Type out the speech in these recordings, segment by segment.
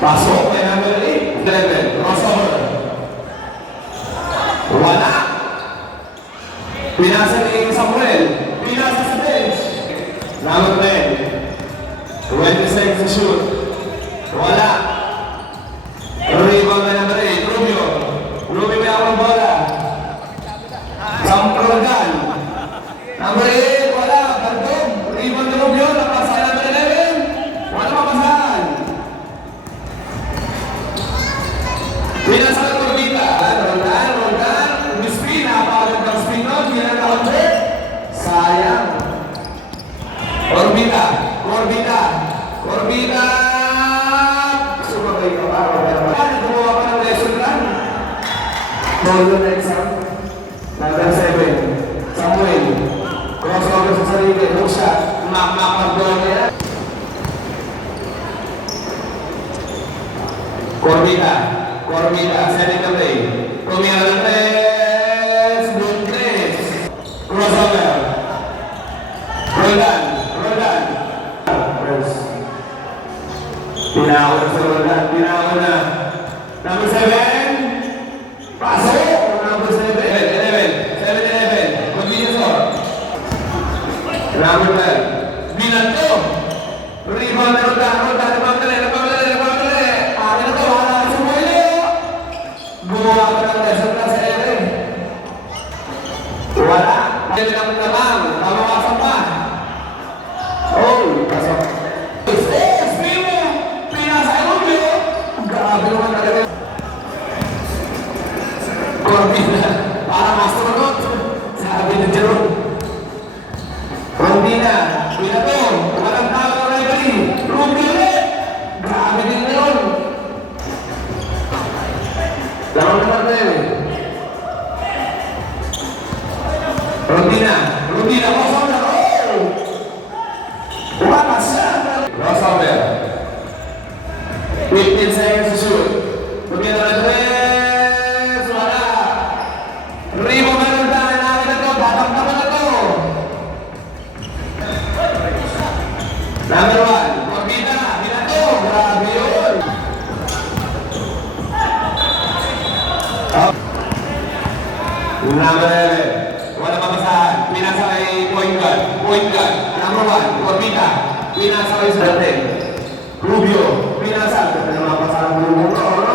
Pasok kay number 8, 11, crossover. Wala. Pinasa ni Samuel. Pinasa sa bench. Number 10. 20 seconds to shoot. Wala. Rebound na number 8, Rubio. Rubio may awang bola. Samprogan. Number 8, wala. Bantog. Rebound ni Rubio. Napasa number 11. Wala mapasahan. Pinasa na Corbita. Roldan. Spin. Napakagod ng spin nun. Pinaka-convert. Sayang. Corbita. Sumabay ka pa. Gumawa pa ng lesson plan. Solo na exam. Number 7. Samuel. Crossover sa sarili. Hook shot. Makapagdoon niya. Corbita. Setting the play. Tumira ng tres. Good tres. Crossover. Roldan. Pinawal sa Roldan. Number 7. Pasok. Number 7. 7-11. Continuous on. Number 12. Binato. Rebound na Roldan. Napagdali. Akin na to. Wala ka sa muelo. Gumawa ka ng lesson na sa ere. Wala. Pwede lang naman. Tamawasan pa. Oh, pasok. Grabe naman talaga. Corbina. Parang astronaut. Sabi ni Jerome. Corbina. Pinato. Walang tao ng referee. Rubio. Grabe din na yun. Laman naman na yun. Corbina. Crossover. Oh! Wakas siya. Crossover. 15 seconds to shoot. Tumira na tres. Wala. Rimo meron tayo. Nakakit na to. Batang-tama na to. Number 1. Corbita. Binato. Grabe yun. Number 11. Wala mabasahan. Pinasa kay point guard. Number 1. Corbita. Pinasa kay sa dating. Rubio. Pinasa. Kaya na mapasahan mo yung muro, no?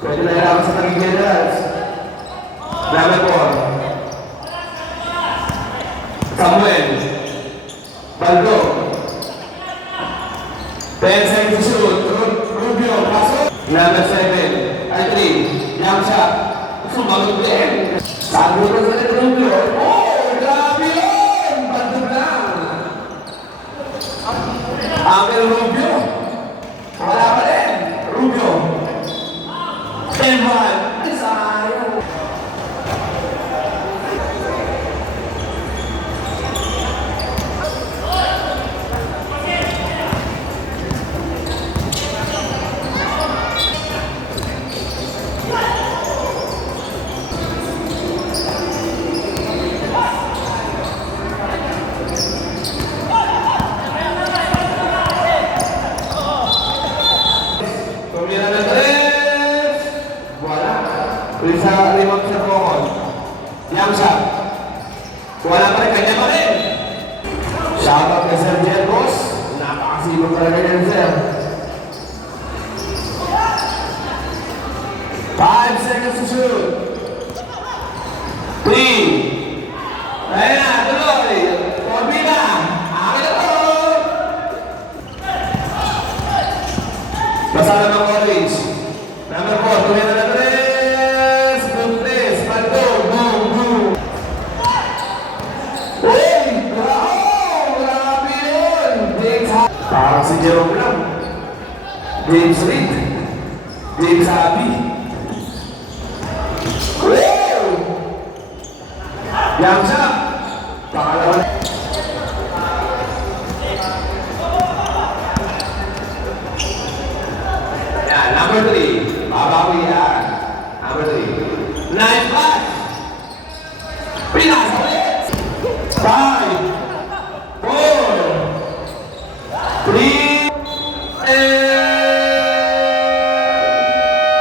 Pwede na ilang sa taging generals. Number 4. Samuel. Baldo. 10 seconds to shoot. Rubio. Pasok. Number 7. Ay 3. Young shot. Sumagot din. Sabi ko sa Rubio. Oh! Grabe yun! Baldo lang. Amel Rubio. Wala pa rin. Rubio. 10-1. Sayang. Tumira na tres. Wala. Sa limang sa Bocol. Young shot. Wala pa rin. Kanya pa rin. Shoutout kay Sir Jergos. Napakasibag talaga yan, Sir. 5 seconds to shoot. 3. Ayan na. Tuloy. Corbina. Akin na to. Pasala ng orange. Number 4. Tumira na tres. Good tres. Baldo. Boom. Uy! Grabe yun! Parang si Jerome lang. James Reed. James Abby. Young shot.